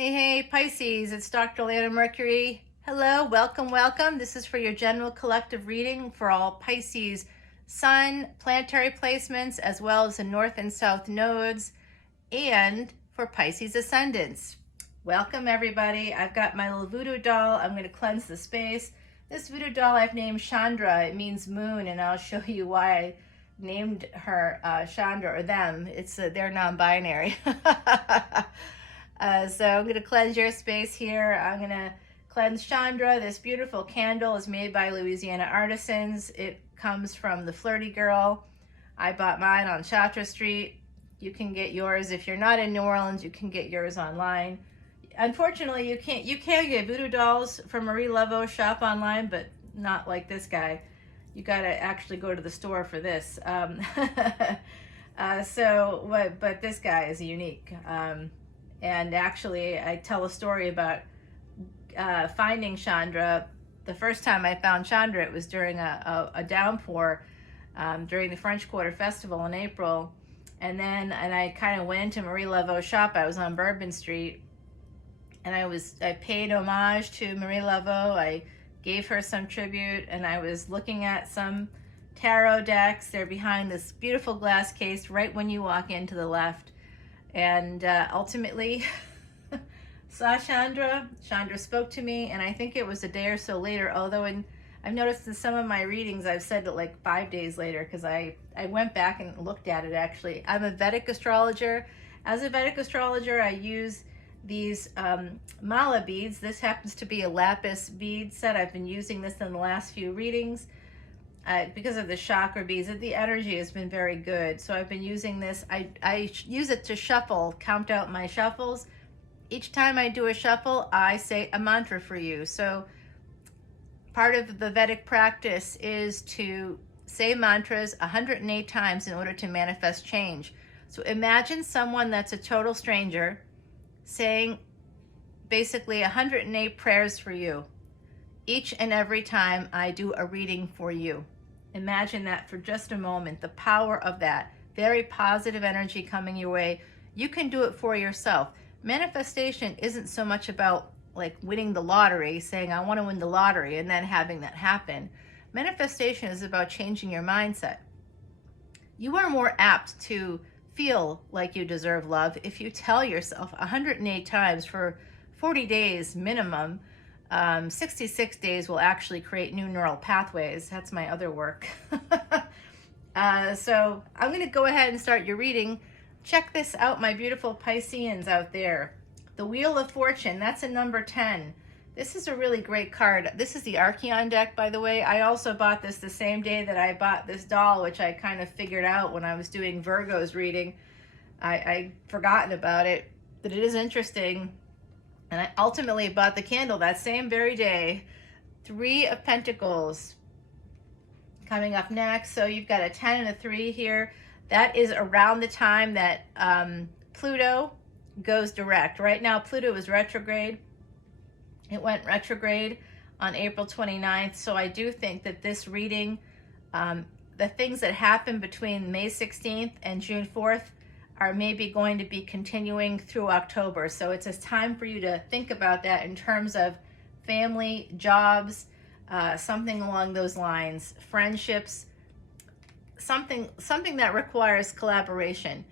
Hey, Pisces, it's Dr. Leona Mercury. Hello, welcome, welcome. This is for your general collective reading for all Pisces sun planetary placements, as well as the north and south nodes, and for Pisces ascendants. Welcome, everybody. I've got my little voodoo doll. I'm going to cleanse the space. This voodoo doll I've named Chandra. It means moon, and I'll show you why I named her Chandra, or them. They're non-binary. So I'm going to cleanse your space here. I'm going to cleanse Chandra. This beautiful candle is made by Louisiana artisans. It comes from the Flirty Girl. I bought mine on Chatra Street. You can get yours. If you're not in New Orleans, you can get yours online. Unfortunately, you can get voodoo dolls from Marie Laveau shop online, but not like this guy. You got to actually go to the store for this. But this guy is unique. And actually, I tell a story about finding Chandra. The first time I found Chandra, it was during a downpour during the French Quarter Festival in April. And I kind of went into Marie Laveau's shop. I was on Bourbon Street, and I paid homage to Marie Laveau. I gave her some tribute, and I was looking at some tarot decks. They're behind this beautiful glass case right when you walk in to the left. And ultimately saw Chandra. Chandra spoke to me, and I think it was a day or so later, although I've noticed in some of my readings I've said it like 5 days later, because I went back and looked at it. Actually, I'm a Vedic astrologer. As a Vedic astrologer, I use these mala beads. This happens to be a lapis bead set. I've been using this in the last few readings. Because of the chakra beads, the energy has been very good. So I've been using this. I use it to shuffle, count out my shuffles. Each time I do a shuffle, I say a mantra for you. So part of the Vedic practice is to say mantras 108 times in order to manifest change. So imagine someone that's a total stranger saying basically 108 prayers for you each and every time I do a reading for you. Imagine that for just a moment, the power of that. Very positive energy coming your way. You can do it for yourself. Manifestation isn't so much about like winning the lottery, saying I want to win the lottery and then having that happen. Manifestation is about changing your mindset. You are more apt to feel like you deserve love if you tell yourself 108 times for 40 days minimum. 66 days will actually create new neural pathways. That's my other work. So I'm going to go ahead and start your reading. Check this out, my beautiful Pisceans out there. The Wheel of Fortune, that's a number 10. This is a really great card. This is the Archeon deck, by the way. I also bought this the same day that I bought this doll, which I kind of figured out when I was doing Virgo's reading. I'd forgotten about it, but it is interesting. And I ultimately bought the candle that same very day. 3 of Pentacles coming up next. So you've got a 10 and a 3 here. That is around the time that Pluto goes direct. Right now, Pluto is retrograde. It went retrograde on April 29th. So I do think that this reading, the things that happen between May 16th and June 4th, are maybe going to be continuing through October. So it's a time for you to think about that in terms of family, jobs, something along those lines, friendships, something that requires collaboration.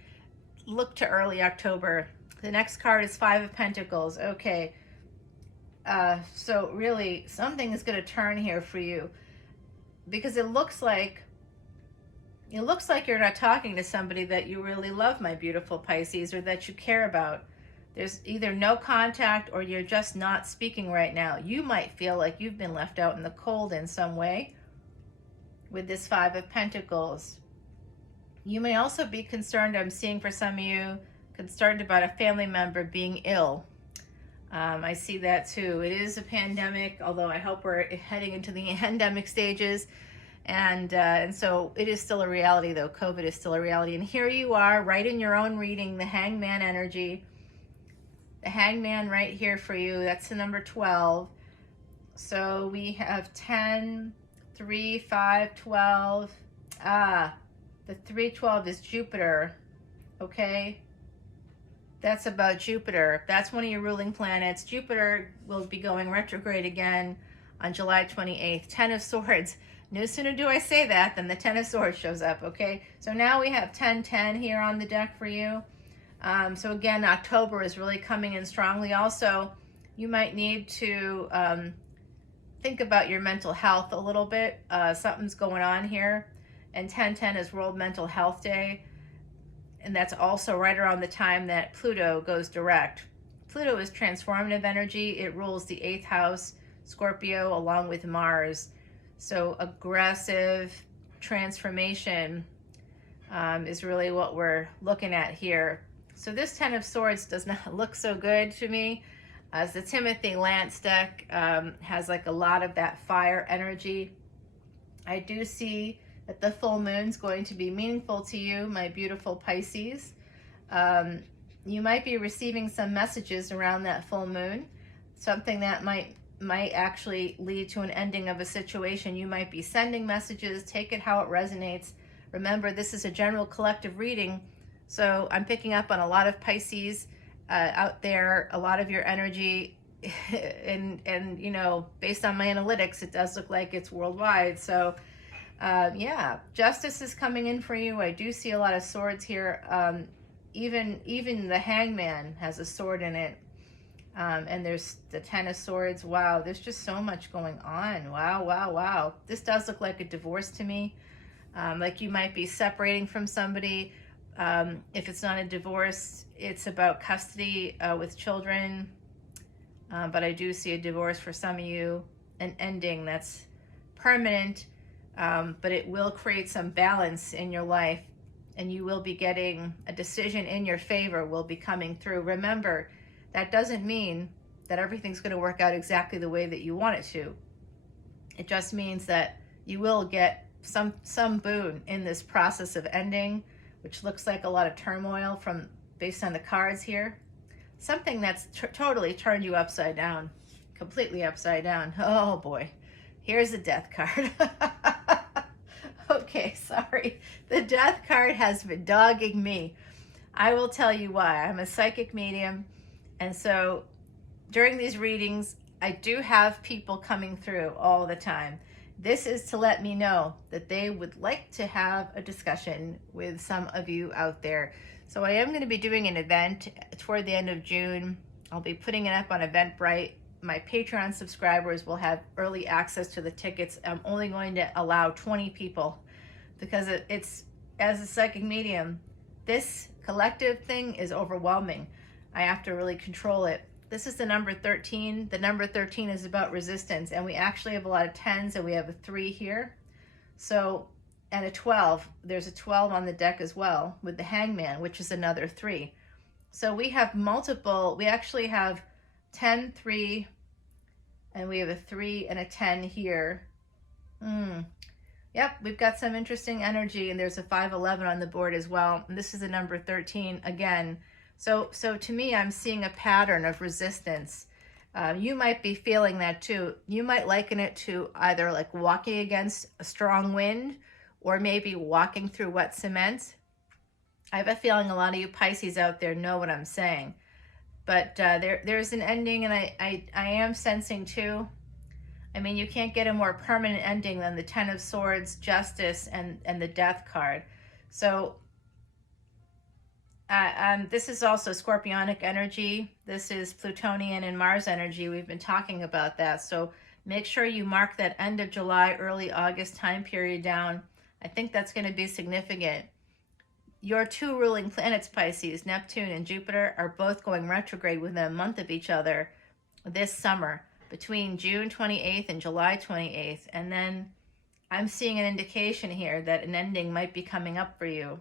Look to early October. The next card is 5 of Pentacles. Okay, so really something is going to turn here for you, because it looks like you're not talking to somebody that you really love, my beautiful Pisces, or that you care about. There's either no contact or you're just not speaking right now. You might feel like you've been left out in the cold in some way with this 5 of Pentacles. You may also be concerned, I'm seeing for some of you, concerned about a family member being ill. I see that too. It is a pandemic, although I hope we're heading into the endemic stages. And so it is still a reality, though. COVID is still a reality. And here you are, right in your own reading, the Hangman energy. The Hangman right here for you. That's the number 12. So we have 10, 3, 5, 12. The 312 is Jupiter. Okay. That's about Jupiter. That's one of your ruling planets. Jupiter will be going retrograde again on July 28th. Ten of Swords. No sooner do I say that than the Ten of Swords shows up, okay? So now we have 10-10 here on the deck for you. So again, October is really coming in strongly. Also, you might need to think about your mental health a little bit. Something's going on here. And 10-10 is World Mental Health Day. And that's also right around the time that Pluto goes direct. Pluto is transformative energy. It rules the 8th house, Scorpio, along with Mars. So aggressive transformation is really what we're looking at here. So this Ten of Swords does not look so good to me, as the Timothy Lance deck has like a lot of that fire energy. I do see that the full moon's going to be meaningful to you, my beautiful Pisces. You might be receiving some messages around that full moon, something that might actually lead to an ending of a situation. You might be sending messages. Take it how it resonates. Remember, this is a general collective reading, so I'm picking up on a lot of Pisces out there, a lot of your energy, and you know, based on my analytics, it does look like it's worldwide. So yeah, justice is coming in for you. I do see a lot of swords here. Even the Hangman has a sword in it. And there's the Ten of Swords. Wow, there's just so much going on. Wow, wow, wow. This does look like a divorce to me. Like you might be separating from somebody. If it's not a divorce, it's about custody with children. But I do see a divorce for some of you, an ending that's permanent, but it will create some balance in your life, and you will be getting a decision in your favor will be coming through. Remember, that doesn't mean that everything's going to work out exactly the way that you want it to. It just means that you will get some boon in this process of ending, which looks like a lot of turmoil based on the cards here. Something that's totally turned you upside down, completely upside down. Oh boy, here's the Death card. Okay, sorry. The Death card has been dogging me. I will tell you why. I'm a psychic medium. And so during these readings, I do have people coming through all the time. This is to let me know that they would like to have a discussion with some of you out there. So I am going to be doing an event toward the end of June. I'll be putting it up on Eventbrite. My Patreon subscribers will have early access to the tickets. I'm only going to allow 20 people because it's, as a psychic medium, this collective thing is overwhelming. I have to really control it. This is the number 13. The number 13 is about resistance, and we actually have a lot of 10s, and we have a 3 here. So, and a 12. There's a 12 on the deck as well with the Hangman, which is another 3. So we have multiple, we actually have 10, 3, and we have a 3 and a 10 here. Yep, we've got some interesting energy, and there's a 511 on the board as well. And this is the number 13 again. So to me, I'm seeing a pattern of resistance. You might be feeling that too. You might liken it to either like walking against a strong wind or maybe walking through wet cement. I have a feeling a lot of you Pisces out there know what I'm saying. But there's an ending, and I am sensing too. I mean, you can't get a more permanent ending than the Ten of Swords, Justice, and the Death card. So this is also Scorpionic energy. This is Plutonian and Mars energy. We've been talking about that. So make sure you mark that end of July, early August time period down. I think that's going to be significant. Your 2 ruling planets, Pisces, Neptune and Jupiter, are both going retrograde within a month of each other this summer, between June 28th and July 28th. And then I'm seeing an indication here that an ending might be coming up for you.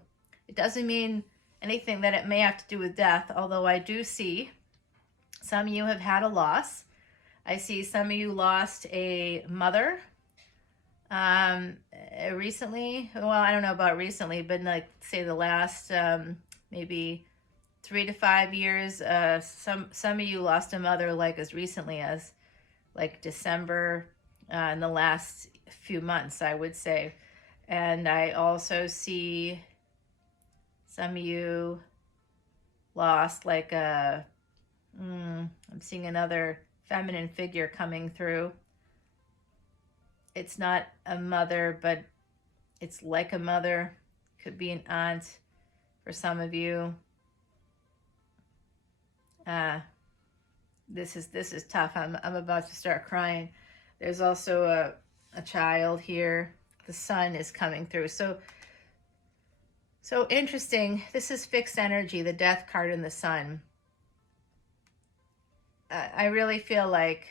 It doesn't mean anything that it may have to do with death, although I do see some of you have had a loss. I see some of you lost a mother recently. Well, I don't know about recently, but like say the last maybe 3 to 5 years. Some of you lost a mother like as recently as like December in the last few months, I would say. And I also see some of you lost, like a, I'm seeing another feminine figure coming through. It's not a mother, but it's like a mother. Could be an aunt for some of you. This is tough. I'm about to start crying. There's also a child here. The sun is coming through. So interesting. This is fixed energy, the death card and the sun. I really feel like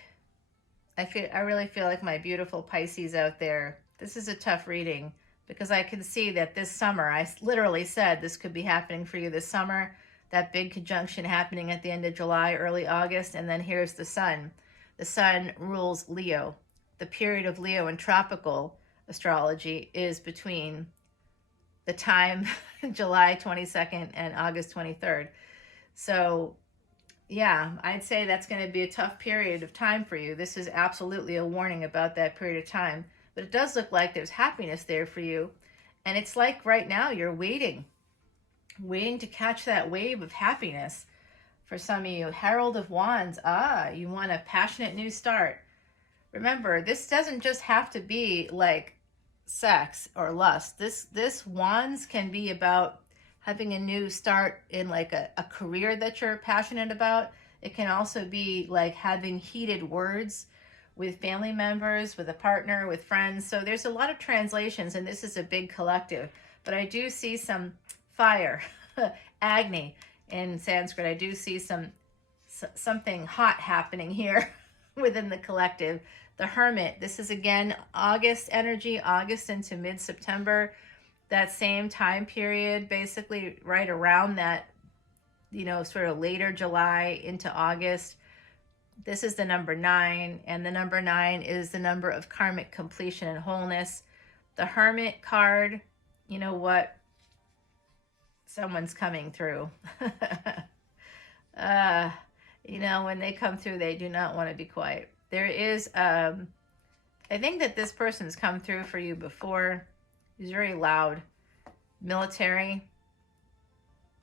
my beautiful Pisces out there. This is a tough reading because I can see that this summer, I literally said this could be happening for you this summer. That big conjunction happening at the end of July, early August, and then here's the sun. The sun rules Leo. The period of Leo in tropical astrology is between the time July 22nd and August 23rd. So yeah, I'd say that's going to be a tough period of time for you. This is absolutely a warning about that period of time. But it does look like there's happiness there for you. And it's like right now you're waiting to catch that wave of happiness. For some of you, Herald of Wands, you want a passionate new start. Remember, this doesn't just have to be like sex or lust. This Wands can be about having a new start in like a career that you're passionate about. It can also be like having heated words with family members, with a partner, with friends. So there's a lot of translations, and this is a big collective. But I do see some fire, Agni in Sanskrit. I do see something hot happening here within the collective. The Hermit, this is again August energy, August into mid-September. That same time period, basically right around that, sort of later July into August. This is the number 9, and the number 9 is the number of karmic completion and wholeness. The Hermit card, you know what? Someone's coming through. When they come through, they do not want to be quiet. There is, I think that this person's come through for you before. He's very loud. Military.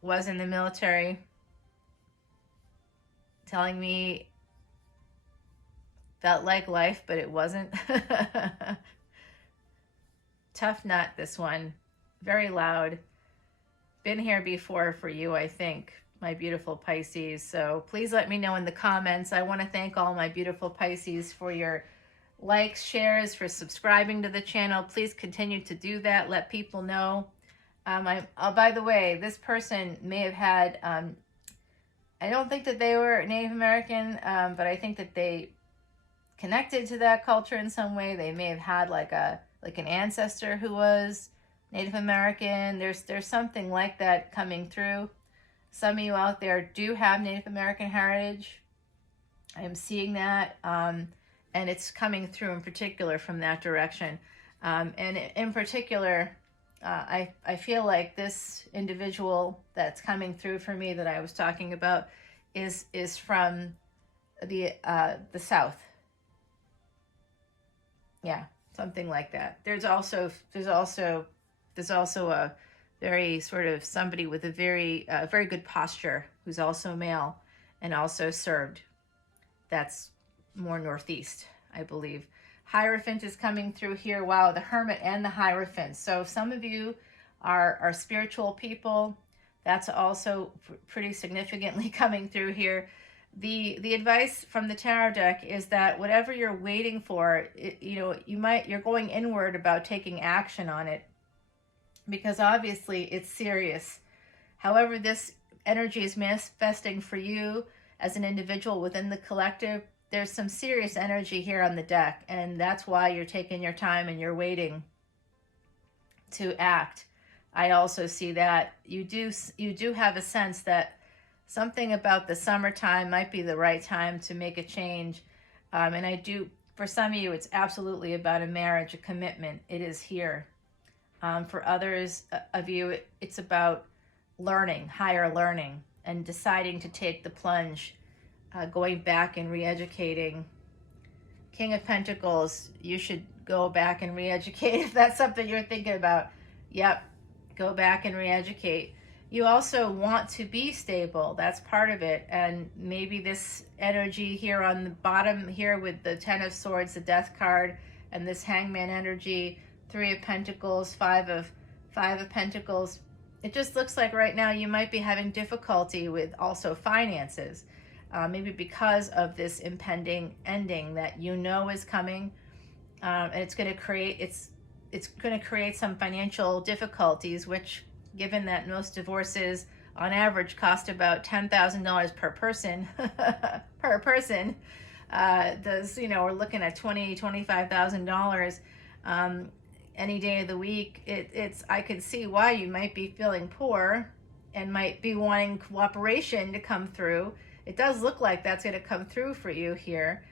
Was in the military. Telling me felt like life, but it wasn't. Tough nut, this one. Very loud. Been here before for you, I think, my beautiful Pisces. So please let me know in the comments. I want to thank all my beautiful Pisces for your likes, shares, for subscribing to the channel. Please continue to do that. Let people know. By the way, this person may have had, I don't think that they were Native American, but I think that they connected to that culture in some way. They may have had like an ancestor who was Native American. There's something like that coming through. Some of you out there do have Native American heritage. I am seeing that. And it's coming through in particular from that direction. And in particular, I feel like this individual that's coming through for me that I was talking about is from the South. Yeah, something like that. There's also a very sort of somebody with a very good posture who's also male and also served. That's more northeast, I believe. Hierophant is coming through here. Wow, the Hermit and the Hierophant. So some of you are spiritual people. That's also pretty significantly coming through here. The advice from the tarot deck is that whatever you're waiting for, you're going inward about taking action on it, because obviously it's serious. However this energy is manifesting for you as an individual within the collective, there's some serious energy here on the deck, and that's why you're taking your time and you're waiting to act. I also see that you do have a sense that something about the summertime might be the right time to make a change. And I do, for some of you, it's absolutely about a marriage, a commitment. It is here. For others of you, it's about learning, higher learning, and deciding to take the plunge, going back and re-educating. King of Pentacles, you should go back and re-educate if that's something you're thinking about. Yep, go back and re-educate. You also want to be stable. That's part of it. And maybe this energy here on the bottom here with the Ten of Swords, the Death card, and this Hangman energy, Three of Pentacles, Five of Pentacles. It just looks like right now you might be having difficulty with also finances. Maybe because of this impending ending that you know is coming. And it's going to create some financial difficulties, which, given that most divorces on average cost about $10,000 per person, we're looking at $25,000 any day of the week. I could see why you might be feeling poor and might be wanting cooperation to come through. It does look like that's going to come through for you here.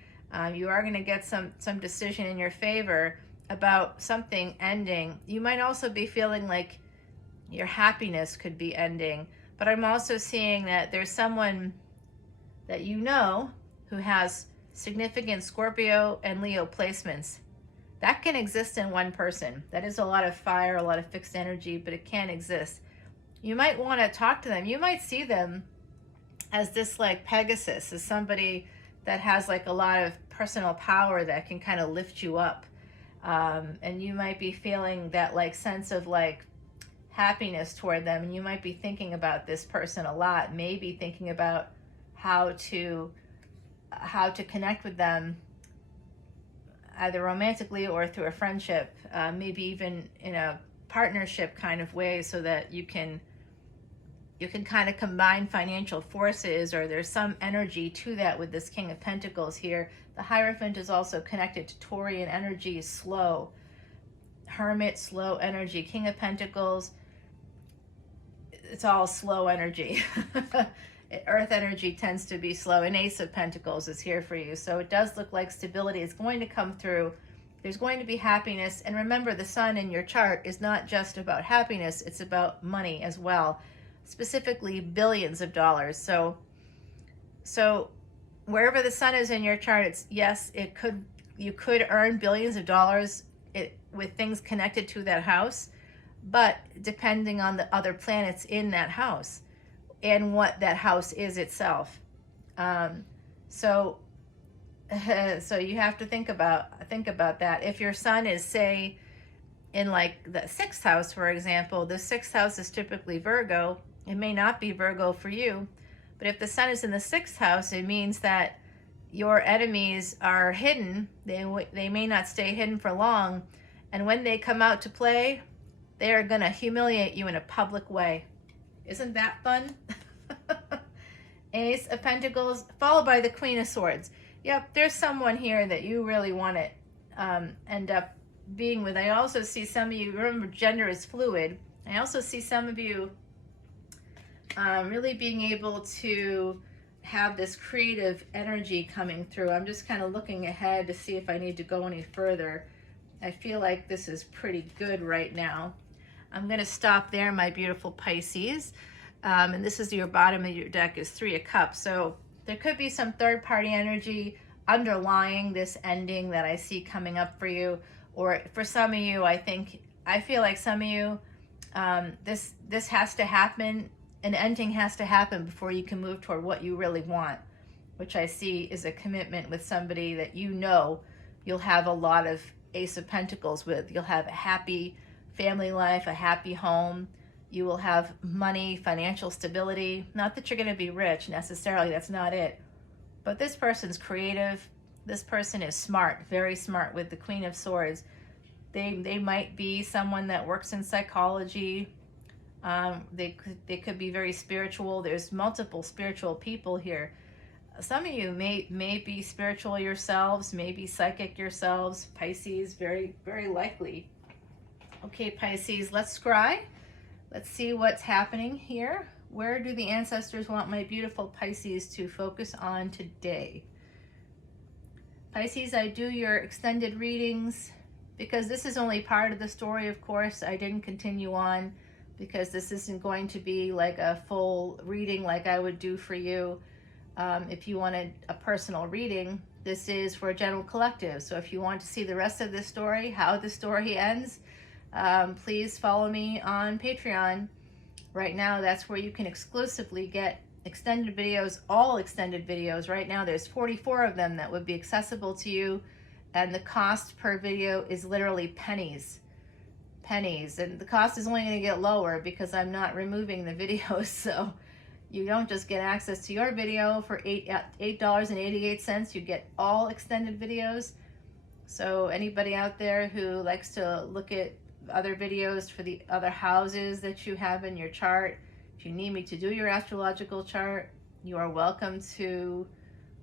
You are going to get some decision in your favor about something ending. You might also be feeling like your happiness could be ending, but I'm also seeing that there's someone that you know who has significant Scorpio and Leo placements. That can exist in one person. That is a lot of fire, a lot of fixed energy, but it can exist. You might want to talk to them. You might see them as this like Pegasus, as somebody that has like a lot of personal power that can kind of lift you up. And you might be feeling that like sense of like happiness toward them, and you might be thinking about this person a lot, maybe thinking about how to connect with them, either romantically or through a friendship, maybe even in a partnership kind of way, so that you can kind of combine financial forces, or there's some energy to that with this King of Pentacles here. The Hierophant is also connected to Taurian energy, slow. Hermit, slow energy. King of Pentacles, it's all slow energy. Earth energy tends to be slow, and Ace of Pentacles is here for you. So it does look like stability is going to come through. There's going to be happiness. And remember, the sun in your chart is not just about happiness, it's about money as well, specifically billions of dollars. So wherever the sun is in your chart, it's, yes, you could earn billions of dollars with things connected to that house, but depending on the other planets in that house and what that house is itself. So you have to think about that. If your sun is, say, in like the 6th house, for example, the 6th house is typically Virgo. It may not be Virgo for you, but if the sun is in the 6th house, it means that your enemies are hidden. They may not stay hidden for long, and when they come out to play, they are going to humiliate you in a public way. Isn't that fun? Ace of Pentacles, followed by the Queen of Swords. Yep, there's someone here that you really want to end up being with. I also see some of you, remember, gender is fluid. I also see some of you really being able to have this creative energy coming through. I'm just kind of looking ahead to see if I need to go any further. I feel like this is pretty good right now. I'm going to stop there, my beautiful Pisces. And this is your bottom of your deck is 3 of Cups. So there could be some third-party energy underlying this ending that I see coming up for you. Or for some of you, I feel like some of you, this has to happen. An ending has to happen before you can move toward what you really want, which I see is a commitment with somebody that you know you'll have a lot of Ace of Pentacles with. You'll have a happy family life, a happy home. You will have money, financial stability. Not that you're going to be rich necessarily, that's not it. But this person's creative. This person is smart, very smart with the Queen of Swords. They might be someone that works in psychology. They could be very spiritual. There's multiple spiritual people here. Some of you may be spiritual yourselves, maybe psychic yourselves. Pisces, very, very likely. Okay, Pisces, let's scry. Let's see what's happening here. Where do the ancestors want my beautiful Pisces to focus on today? Pisces, I do your extended readings because this is only part of the story, of course. I didn't continue on because this isn't going to be like a full reading like I would do for you. If you wanted a personal reading, this is for a general collective. So if you want to see the rest of this story, how the story ends, please follow me on Patreon. Right now, that's where you can exclusively get extended videos, all extended videos. Right now, there's 44 of them that would be accessible to you, and the cost per video is literally pennies. Pennies. And the cost is only going to get lower because I'm not removing the videos. So you don't just get access to your video for $8.88. You get all extended videos. So anybody out there who likes to look at other videos for the other houses that you have in your chart, if you need me to do your astrological chart, you are welcome to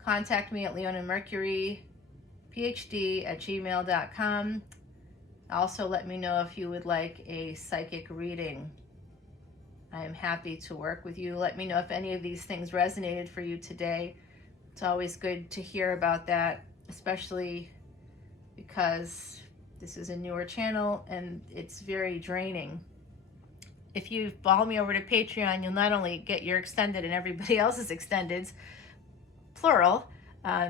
contact me at leonamercuryphd@gmail.com. Also, let me know if you would like a psychic reading. I am happy to work with you. Let me know if any of these things resonated for you today. It's always good to hear about that, especially because this is a newer channel and it's very draining. If you follow me over to Patreon, you'll not only get your extended and everybody else's extendeds, plural,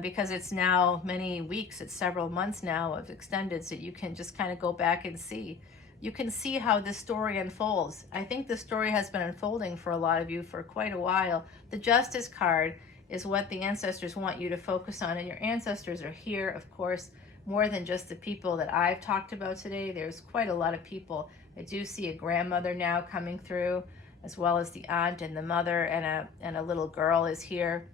because it's now many weeks, it's several months now of extendeds that you can just kind of go back and see. You can see how this story unfolds. I think the story has been unfolding for a lot of you for quite a while. The Justice card is what the ancestors want you to focus on, and your ancestors are here, of course, more than just the people that I've talked about today. There's quite a lot of people. I do see a grandmother now coming through, as well as the aunt and the mother, and a little girl is here.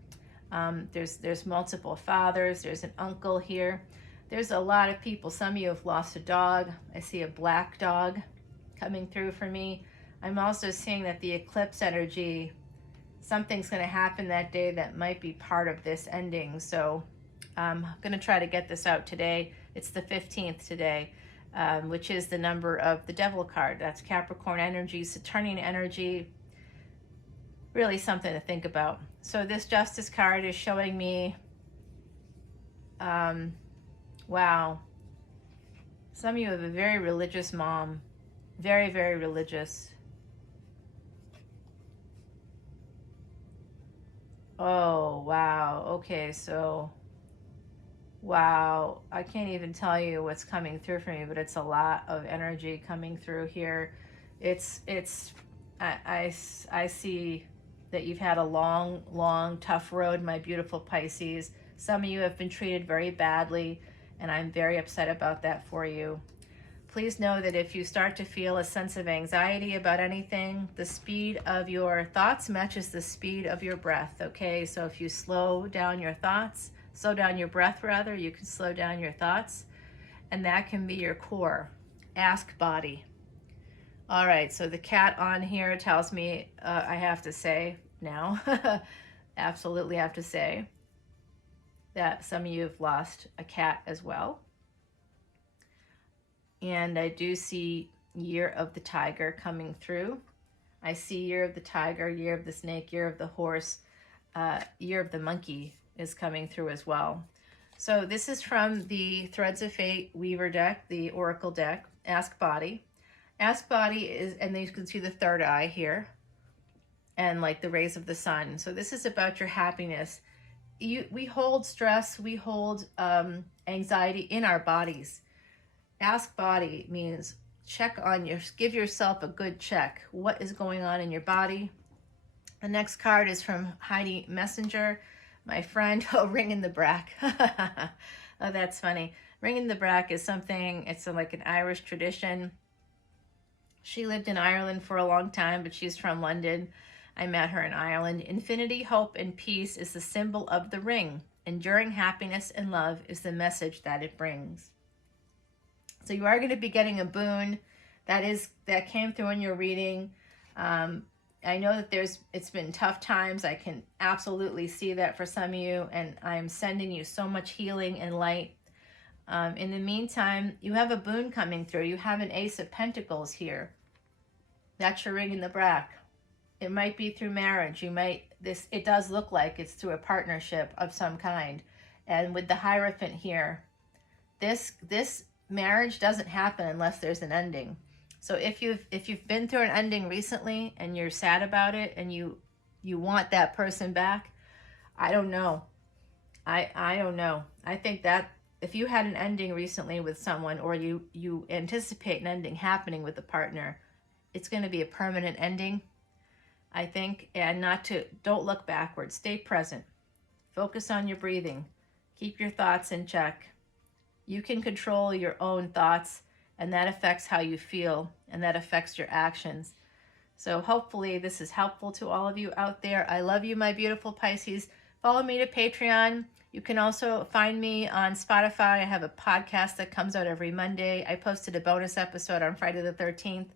There's multiple fathers. There's an uncle here. There's a lot of people. Some of you have lost a dog. I see a black dog coming through for me. I'm also seeing that the eclipse energy, something's going to happen that day that might be part of this ending. So I'm going to try to get this out today. It's the 15th today, which is the number of the Devil card. That's Capricorn energy, Saturnian energy. Really something to think about. So this Justice card is showing me, wow, some of you have a very religious mom. Very, very religious. Oh, wow. Okay, so wow, I can't even tell you what's coming through for me, but it's a lot of energy coming through here. I see that you've had a long, tough road, my beautiful Pisces. Some of you have been treated very badly, and I'm very upset about that for you. Please know that if you start to feel a sense of anxiety about anything, the speed of your thoughts matches the speed of your breath, okay? So if you slow down your thoughts, slow down your breath rather, you can slow down your thoughts, and that can be your core. Ask body. All right, so the cat on here tells me I have to say now, absolutely have to say that some of you have lost a cat as well. And I do see Year of the Tiger coming through. I see Year of the Tiger, Year of the Snake, Year of the Horse, Year of the Monkey is coming through as well. So this is from the Threads of Fate Weaver deck, the Oracle deck, Ask Body. Ask Body is, and then you can see the third eye here, and like the rays of the sun. So this is about your happiness. We hold stress, we hold anxiety in our bodies. Ask Body means give yourself a good check. What is going on in your body? The next card is from Heidi Messenger, my friend. Oh, Ringing the Brack. Oh, that's funny. Ringing the Brack is something, it's like an Irish tradition. She lived in Ireland for a long time, but she's from London. I met her in Ireland. Infinity, hope, and peace is the symbol of the ring. Enduring happiness and love is the message that it brings. So you are going to be getting a boon that came through in your reading. I know that it's been tough times. I can absolutely see that for some of you, and I'm sending you so much healing and light. In the meantime, you have a boon coming through. You have an Ace of Pentacles here. That's your Ring in the Brack. It might be through marriage. It does look like it's through a partnership of some kind. And with the Hierophant here, this marriage doesn't happen unless there's an ending. So if you've been through an ending recently and you're sad about it and you want that person back, I don't know. I don't know. I think that if you had an ending recently with someone, or you anticipate an ending happening with a partner, it's going to be a permanent ending. I think, and don't look backwards. Stay present. Focus on your breathing. Keep your thoughts in check. You can control your own thoughts, and that affects how you feel, and that affects your actions. So hopefully this is helpful to all of you out there. I love you, my beautiful Pisces. Follow me to Patreon. You can also find me on Spotify. I have a podcast that comes out every Monday. I posted a bonus episode on Friday the 13th.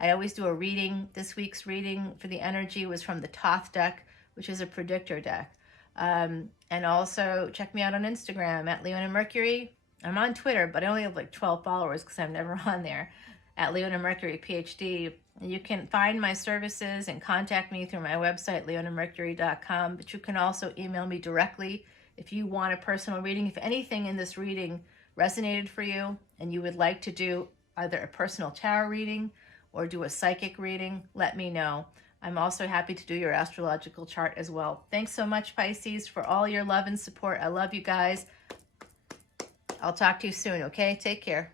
I always do a reading. This week's reading for the energy was from the Thoth deck, which is a predictor deck. And also check me out on Instagram at leonamercury. I'm on Twitter, but I only have like 12 followers because I'm never on there, at leonamercuryphd. You can find my services and contact me through my website, leonamercury.com, but you can also email me directly if you want a personal reading. If anything in this reading resonated for you and you would like to do either a personal tarot reading or do a psychic reading, let me know. I'm also happy to do your astrological chart as well. Thanks so much, Pisces, for all your love and support. I love you guys. I'll talk to you soon, okay? Take care.